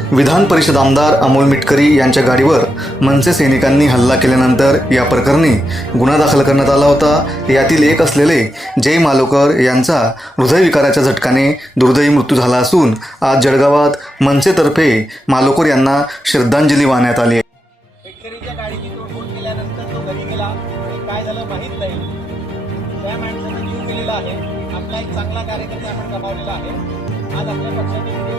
विधान परिषद आमदार अमोल मिटकरी यांच्या गाडीवर मनसे सैनिकांनी हल्ला केल्यानंतर या प्रकरणी गुन्हा दाखल करण्यात आला होता. यातील एक असलेले जय मालोकर यांचा हृदयविकाराच्या झटकाने दुर्दैवी मृत्यू झाला असून आज जळगावात मनसेतर्फे मालोकर यांना श्रद्धांजली वाहण्यात आली आहे. आपला एक चांगला कार्यकर्ता आपण गमावलेला आहे. आज आपल्या पक्षाने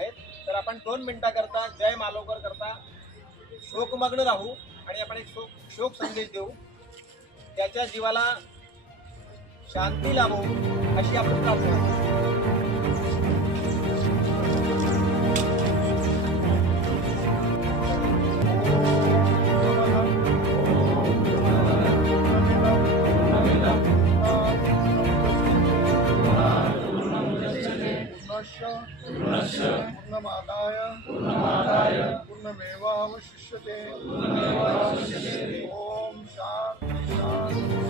आहेत. तर आपण दोन मिनिटाकरता जय मालोकर करता शोकमग्न राहू आणि आपण एक शोक शोक संदेश देऊ. त्याच्या जीवाला शांती लावू अशी आपण प्रार्थना पूर्णमादाय पूर्णमादाय पूर्णमेवावशिष्यते। ओम शांती शांती।